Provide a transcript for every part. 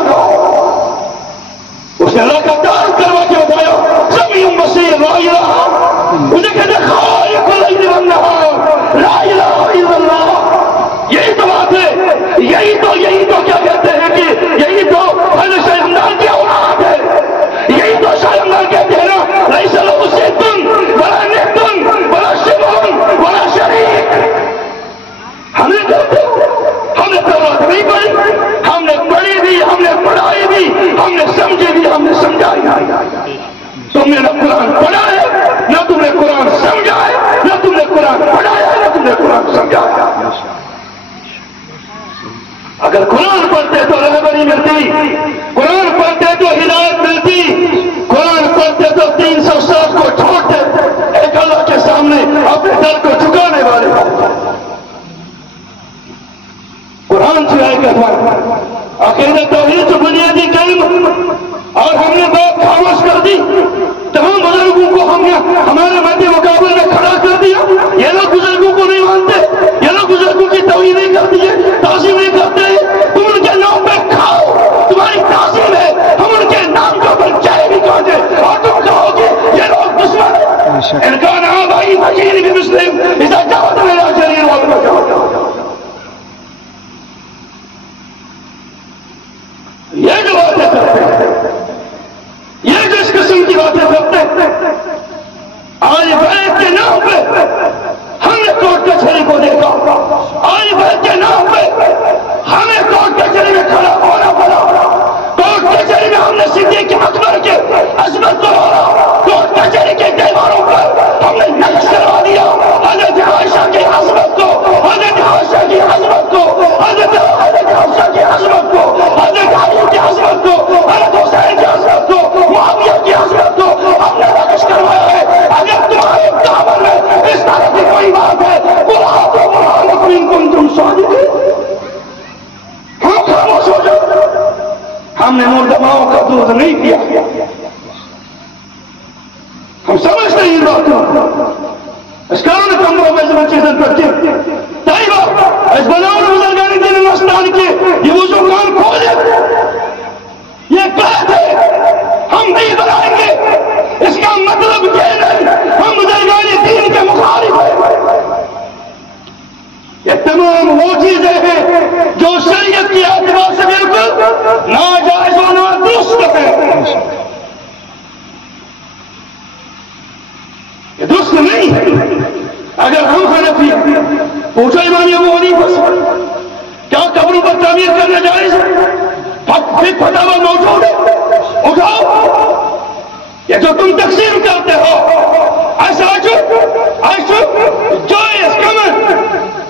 مانگو. اس نے اللہ کا کام کروا کے بتایا سمیع بصیر لا الہ. اسے کہتے ہیں خالق اللیل والنہار لا الہ الا اللہ. یہی تو بات ہے. یہی تو کیا کہتے ہیں کہ یہی تو حضرت شاہ ہمدان کی اولاد ہے. یہی تو شاہ ہمدان کہتے ہیں نا لیس لہ ضد ولا ند ولا شبہ ولا شریک. ہم نے کہتے ہم نے تورات نہیں پڑھی, ہم نے پڑھی بھی, ہم نے پڑھائی بھی, ہم نے سمجھی بھی, ہم نے سمجھائی بھی. تم نے نہ قرآن پڑھا ہے, نہ تم نے قرآن سمجھا ہے, نہ تم نے قرآن پڑھایا ہے, نہ تم نے قرآن سمجھایا. اگر قرآن پڑھتے تو رہبری ملتی, قرآن پڑھتے تو ہدایت ملتی, قرآن پڑھتے تو 300 سال کو چھوڑتے ایک اللہ کے سامنے اپنے دل کو جھکانے والے. قرآن سے آئے گا عقیدت توحید جو بنیادی کلم, اور ہم نے بات خاموش کر دی. تمام بزرگوں کو ہم نے ہمارے مدِ مقابل میں کھڑا کر دیا. یہ لوگ بزرگوں کو نہیں مانتے, یہ لوگ بزرگوں کی توہین نہیں کرتی ہے, تعظیم نہیں کرتے. تم ان کے نام پہ کھاؤ, تمہاری تعظیم ہے. ہم ان کے نام کے اوپر چائے بھی کھاتے اور تم کہو گے یہ لوگ دشمن ہیں. ان کا نام بھائی فقیر بھی مسلم اذا جاءت الى جرير والمجاہد. یہ جو باتیں کرتے ہیں, یہ جس قسم کی باتیں کرتے ہیں, آج بیت کے نام پہ ہم نے کوٹ کچہری کو دیکھا. آج بیت کے نام پہ ہمیں کوٹ کچہری میں کھڑا ہونا پڑا. کوٹ کچہری میں ہم نے صدیق اکبر کے عظمت کو رولا. کوٹ کچہری کے دیواروں پر ہم نے نقش کروا دیا حضرت عائشہ کی عظمت کو, حضرت عائشہ کی عظمت کو, حضرت عائشہ کی عظمت کو, حضرت علی کی عظمت کو, حضرت حسین کی عظمت کو, معاویہ کی عظمت کو ہم نے نقش کروایا ہے. اگر تمہارے دامن میں اس طرح کی کوئی بات ہے تو تم صادقین, ہم خاموش ہو جاؤ. ہم نے مردماؤں کا دودھ نہیں پیا. ہم سمجھتے ہیں باتوں اس کارن کم ہو گئے چیزیں کرتے طیبہ اس بناؤ بزرگانی دین نستان کے یہ وضو کان کھولے. یہ بات ہے ہم نہیں بنائیں گے, اس کا مطلب یہ نہیں ہم بزرگانی دین کے مخالف ہیں. یہ تمام وہ چیزیں ہیں جو شریعت کی اعتبار سے بالکل ناجائز و نادرست ہیں. یہ درست نہیں ہے. اگر ہم حنفی پوچھو امام ابو حنیفہ سے کیا قبروں پر تعمیر کرنا جائز ہے, پھر فتاوی موجود ہے, اٹھاؤ. یہ جو تم تقسیم کرتے ہو جائز کمن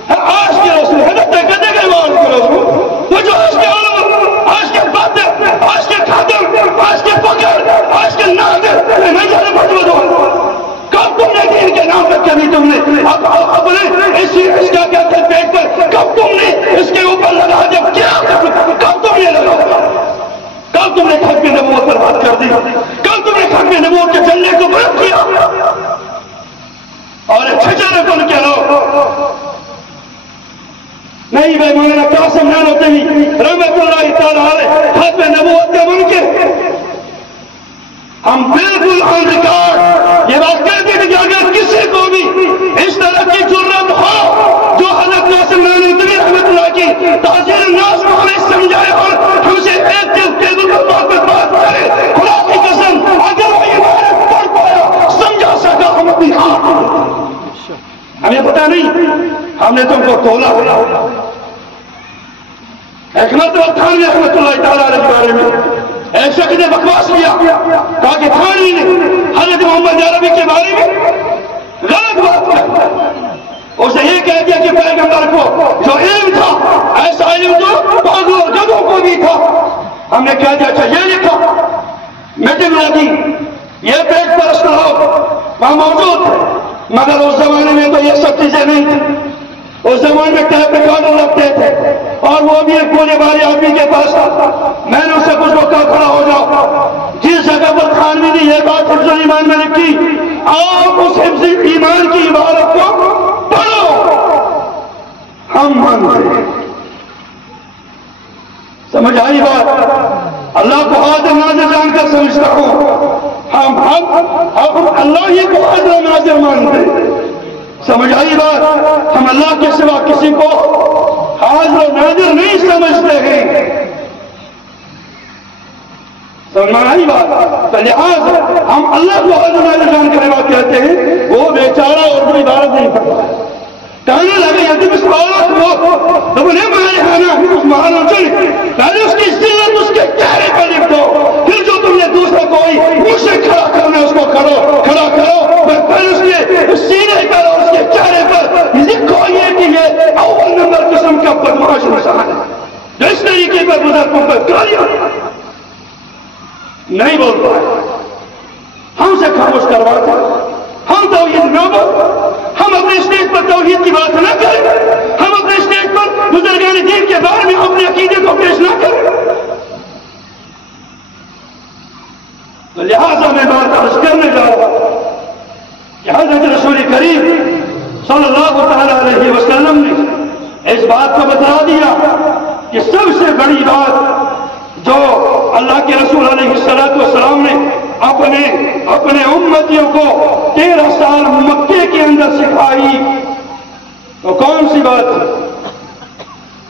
آج کے رسول حضرت کہتے گئے مان کے رسول وہ جو آج کے علم, آج کے فاتح, آج کے خاتم, آج کے فقر, آج کے نادر میں جانے مجبور ہوں. کب تم نے دین کے نام پر کبھی تم نے اپنے اس کا کہتے ہیں پیٹ پر کب تم نے اس کے اوپر لگا جب کیا کب تم نے لگا, کب تم نے ختم نبوت پر بات کر دی, کب تم نے ختم نبوت کے جھنڈے کو بلند کیا. اور چھچانے کن کے لوگ نہیں بھائی مولانا قاسم نانوتوی رحمۃ اللہ تعالی علیہ ختم نبوت کا منکر. ہم بالکل آن ریکارڈ یہ بات کہتے ہیں کہ اگر کسی کو بھی اس طرح کی جرت ہو جو حضرت قاسم نانوتوی رحمۃ اللہ کی تاثیر الناس کو ہمیں سمجھائے اور ہم سے ایک ٹیبل پر بات کرے, خدا کی قسم اگر وہ عبادت پڑھ پایا سمجھا سکا ہم اپنی ہمیں پتا نہیں, ہم نے تم کو تولا. حکمت و تھانوی رحمۃ اللہ تعالیٰ علیہ کے بارے میں ایک شخص نے بکواس کیا, کہا کہ تھانوی نے حضرت محمد عربی کے بارے میں غلط بات کیا. اس نے یہ کہہ دیا کہ پیغمبر کو جو علم تھا ایسا علم تو پاگلوں اور گدھوں کو بھی تھا. ہم نے کہہ دیا اچھا یہ لکھا میٹنگ لگی, یہ پیٹ پرست لوگ وہاں موجود تھے, مگر اس زمانے میں تو یہ سب چیزیں نہیں تھیں. اس زمانے میں ٹیپ ریکارڈر رکھتے تھے اور وہ بھی ایک پورے بارے آدمی کے پاس تھا. میں نے اس سے کچھ وقت کھڑا ہو جاؤ, جس جگہ پر تھانوی نے یہ بات حفظ ایمان میں لکھی, آپ اس حفظ ایمان کی عبارت کو پڑھو, ہم مانتے ہیں. سمجھ آئی بات؟ اللہ کو حاضر ناظر جان کر سمجھتا ہوں، ہم اللہ ہی کو حاضر ناظر مانتے ہیں۔ سمجھ آئی بات؟ ہم اللہ کے سوا کسی کو حاضر ناظر نہیں سمجھتے ہیں۔ سمجھ آئی بات؟ تو لہٰذا ہم اللہ کو حاضر ناظر جان کر بات کہتے ہیں، وہ بیچارہ اور کوئی عبارت نہیں کرتا ہے۔ کہنے لگے یا تم اس عورت کو تو انہیں مارے آنا اس محلوں چلی، پہلے اس کی ذلت اس کے چہرے پر لکھ دو، پھر جو تم نے دوسرا کوئی اسے کھڑا کرنا اس کو کھڑا کرو، پہلے اس کے سینے پر اور اس کے چہرے پر لکھو یہ کہ یہ اول نمبر قسم کا بدمعاش انسان ہے جو اس طریقے پر بزرگوں پر گالیاں نہیں بول پائے۔ ہم سے خاموش کرواتے، ہم توحید نہ بول، ہم اپنے اسٹیج پر توحید کی بات نہ کریں، ہم اپنے اسٹیج پر بزرگان دین کے بارے میں اپنے عقیدے کو پیش نہ کریں۔ تو لہٰذا میں بات عرض کرنے جا رہا ہوں کہ حضرت رسول کریم صلی اللہ تعالی علیہ وسلم نے اس بات کو بتا دیا کہ سب سے بڑی بات جو اللہ کے رسول علیہ السلام نے اپنے امتیوں کو 13 سال مکے کے اندر سکھائی، تو کون سی بات؟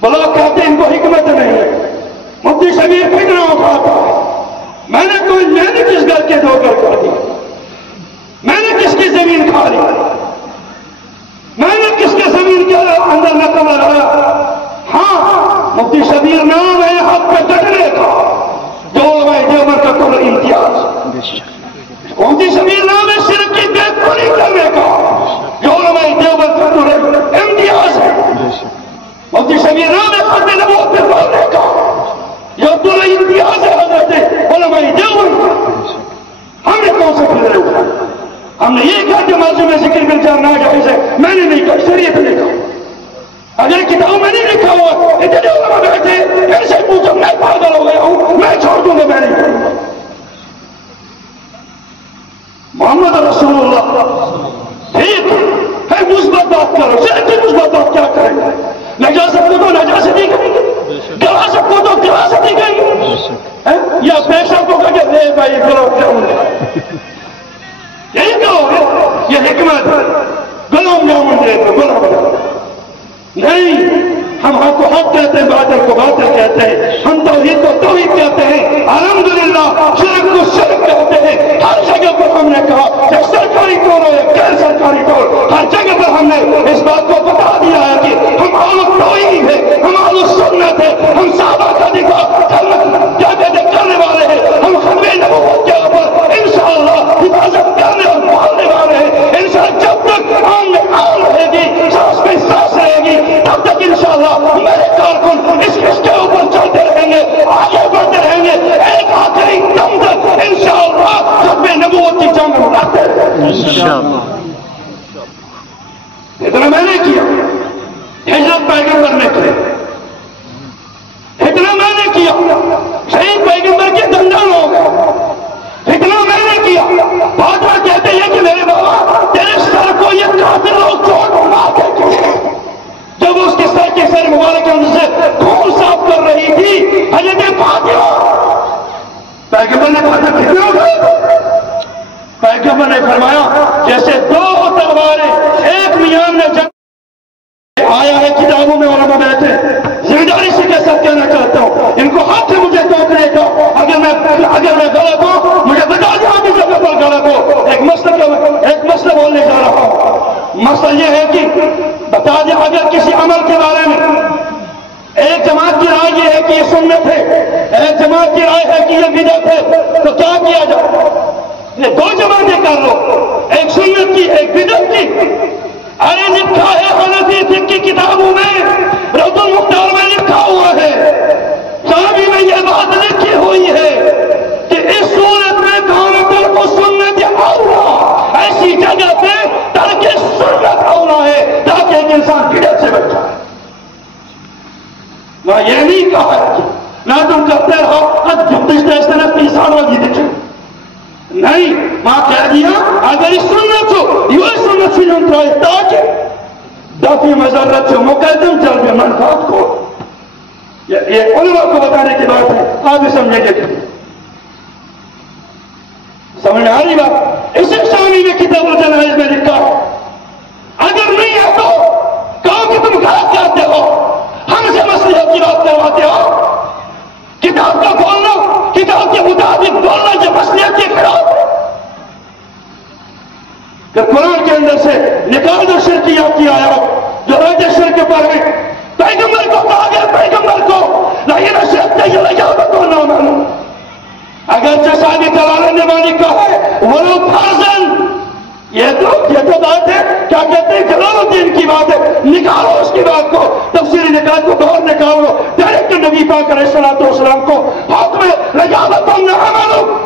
بلوگ کہتے ہیں ان کو حکمت نہیں ہے، مفتی شبیر فکر اٹھاتا ہے، میں نے کس گھر کے 2 گھر کر دی، میں نے کس کی زمین کھا لی، میں نے کس کے زمین کے اندر نقل لگایا؟ ہاں، مفتی شبیر نام ہے حق پہ ڈٹنے کا، جو علماء دیوبند کا کل امتیاز، مفتی شبیر نام ہے شرک کی بے پوری کرنے کا، جو علماء دیوبند کا کل امتیاز ہے، مفتی شبیر نام ہے ختم نبوت پہ بولنے کا، جو کل امتیاز ہے حضرت علماء دیوبند کا۔ ہم نے کون سے پھر رہے ہوئے؟ ہم نے یہ کہا کہ موضوع میں ذکر کر جانا ناجائز ہے، میں نے نہیں کہا، شریعت نے کہا۔ اگر کتابوں میں نہیں لکھا ہوا اتنے علماء بیٹھے ان سے پوچھو، میں پاگل ہو گیا ہوں، میں چھوڑ دوں گا، میں نہیں کروں گا۔ محمد رسول اللہ ٹھیک ہے، مثبت بات کرو، شرک کی مثبت بات کیا کریں گے؟ نجاست کو تو نجاستی کہیں گے، گراست کو تو گراستی کہیں گے، یا پیشہ کو کہہ کے لے بھائی گلاب جامن یہی کہو گے؟ یہ حکمت ہے، گلاب جامن دے دو، گلاب جامن نہیں۔ ہم حق کو حق کہتے ہیں، باطل کو باطل کہتے ہیں، ہم توحید کو توحید کہتے ہیں، الحمدللہ شرک کو شرک کہتے ہیں۔ ہر جگہ پر ہم نے کہا کہ سرکاری ٹول ہو یا غیر سرکاری ٹول، ہر جگہ پر ہم نے اس بات کو بتا دیا ہے کہ ہم اہل توحید ہیں، ہم اہل سنت ہیں، ہم صحابہ کا دفاع کرنے والے ہیں، ہم ختم نبوت کے اوپر انشاءاللہ حفاظت کرنے اور پالنے والے ہیں۔ انشاءاللہ جب تک آن میں آن رہے گی، سانس میں سانس رہے گی، تب تک انشاءاللہ میرے کارکن اس کے اوپر چلتے رہیں گے، آگے بڑھتے رہیں گے، ایک آخری دم تک انشاءاللہ ختم نبوت کی جنگ لڑتے رہیں گے۔ اتنا میں نے کیا، ہجرت پیغمبر نے کی، اتنا میں نے کیا، شہید پیغمبر کے دندان ہو گئے، اتنا میں نے کیا۔ بادشاہ کہتے ہیں کہ میرے بابا تیرے سر کو یہ کافر لوگ چوٹ مارتے تھے، جب اس کے سر کے سر مبارک اندر سے خون صاف کر رہی تھی حضرت فاطمہ، پیغمبر نے کہا کتنے ہو گئے؟ پیغمبر نے فرمایا جیسے 2 تلواریں ایک میان میں جنگ آیا ہے، کتابوں میں علماء بیٹھے، ذمہ داری سے کے ساتھ کہنا چاہتا ہوں، ان کو حق ہے مجھے ٹوکنے کا، اگر میں غلط ہوں مجھے بتا دیا کہ جگہ پر غلط ہو۔ ایک مسئلہ بولنے جا رہا ہوں، مسئلہ یہ ہے کہ بتا دیں اگر کسی عمل کے بارے میں ایک جماعت کی رائے یہ ہے کہ یہ سنت ہے، ایک جماعت کی رائے ہے کہ یہ بدعت ہے، تو کیا کیا جائے؟ یہ 2 جماعتیں کر لو، ایک سنت کی ایک بدعت کی۔ ارے لکھا ہے حنفی فقہ کی کتابوں میں، روض المختار میں لکھا ہوا ہے، شافعی میں یہ بات لکھی ہوئی ہے کہ اس صورت میں کانتر کو سنت اولا، ایسی جگہ پہ ترک سنت اولا ہے تاکہ ایک انسان بدعت سے بچ جائے۔ میں یہ نہیں کہا نہ تم کرتے رہو 30 سال والی نہیں، ماں کہہ دیا اگر اس سنت کو یہ سنت سے جنترائے تاکہ دفع مضرت سے مقدم چل گئے منفعت کو یہ علماء کو بتانے کی بات ہے، آپ بھی سمجھیں گے، سمجھ میں آ رہی بات؟ اسی شامی میں کتاب الجنائز میں لکھا ہے، اگر نہیں ہے تو کہو کہ تم غلط کرتے ہو، ہم سے مصلحت کی بات کرواتے ہو، کتاب کا بولنا، کتاب کے مطابق بولنا جو مصلحت کے خلاف ہے، کہ قرآن کے اندر سے نکال دو شرکیات کی آیات جو رد شرک پر ہے، پیغمبر کو کہا گیا، پیغمبر کو لیکن اشرکت یجابتنا معلوم، اگرچہ صاحب کلام نے مالک کہا ہے ولو فرضاً، یہ تو بات ہے، کیا کہتے ہیں جلال الدین کی بات ہے، نکالو اس کی بات کو، تفسیر نکال کو باہر نکالو، ڈائریکٹ نبی پاک علیہ الصلوۃ والسلام کو حکم لجابتنا معلوم،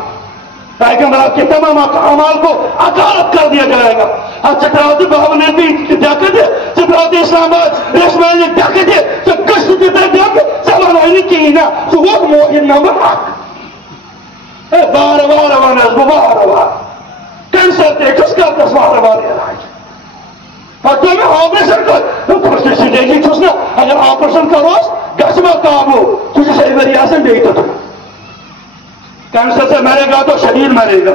پیغمبر کے تمام اعمال کو اکالت کر دیا جائے گا۔ اب چتراوتی بابا نے بھی دیکھ دے، چتراوتی اسلام آباد ریشمان نے دیکھ دے، تو کشت دیتے دیکھ سوال آئینی کی نا تو وہ موہن نمبر حق بار بار ونزب بار بار کینسر تے کس کا تصوار بار علاج اور تمہیں آپریشن کر پروسیسی دے گی چھوسنا، اگر آپریشن کروس گسما کامو تجھے صحیح وریاسن دے گی تو کینسر سے مرے گا تو شدید مرے گا،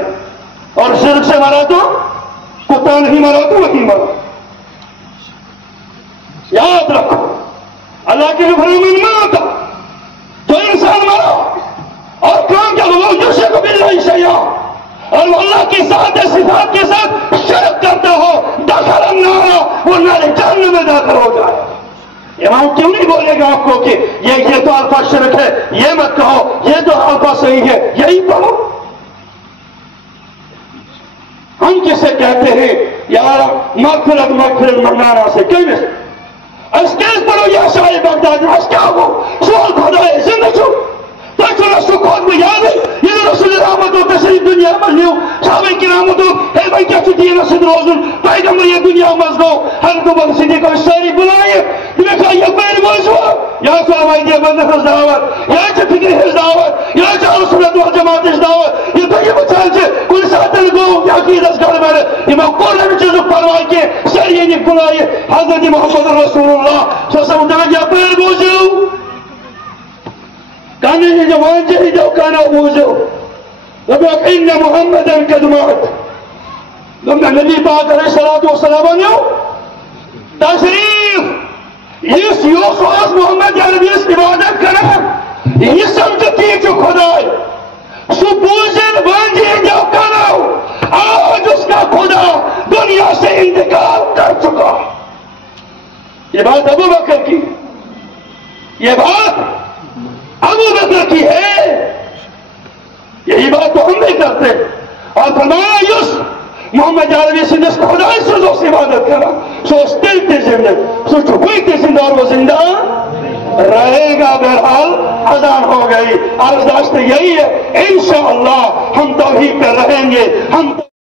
اور شرک سے مرا تو کتا نہیں مرا تو وہی مرا۔ یاد رکھو اللہ کے فرمان ماتا تو انسان مرا اور کام کیا وہ یوشک باللہ شیئا، اور اللہ کی ذات صفات کے ساتھ شرک کرتا ہو داخل النار، وہ نار جہنم میں داخل ہو جائے۔ امام کیوں نہیں بولے گا آپ کو کہ یہ تو الفاظ شرک ہے، یہ مت کہو، یہ تو الفاظ صحیح ہے، یہی پڑھو۔ ہم کسے کہتے ہیں یار مغفرت مرنانا سے کیوں اسکیز پڑھو یا شاہ بغداد اسکاو سوال خدای زندہ چھو تاکہ رسول خود میں یاد ہے یہ رسول رحمت و تشریف دنیا مجلیو صحابہ کرامت ہے بھائی کیا چھتی ہے رسول روزن پیغمبر یہ دنیا مزدو ہر کو بل صدیق و شاری بلائے تمہیں کہا یہ پیر موضوع یا تو آوائی دیا بند حض دعوت یا چھ فکر حض دعوت یا چھ رسولت و جماعت حض دعوت یہ تو یہ بچان چھے کل ساتن گو یا کی رس گھر میں امام قرآن میں چیزوں پروائی کے شریعی نے بلائے حضرت محمد رسول اللہ صلی اللہ علیہ وسلم یہ پیر موضوع کانے یہ جوان جہی جو کانا موضوع وبیق ان محمد قدمات لما نبی پاک علیہ السلام نے تشریف اس یوسف محمد عربی اس عبادت کرنا یہ سمجھتی جو خدای سو بوزن بانجی جو کرو آج اس کا خدا دنیا سے انتقال کر چکا۔ یہ بات ابو بکر کی، یہ بات ابو بکر کی ہے، یہی بات تو ہم نہیں کرتے۔ اور فرمایا یوسف محمد عربی سے جس خدای سے جو عبادت کرا سو استل تے زندہ سو چھوئی تے زندہ اور وہ زندہ رہے گا۔ بہرحال اذان ہو گئی، عرض داشت یہی ہے انشاءاللہ ہم توحید پر رہیں گے، ہم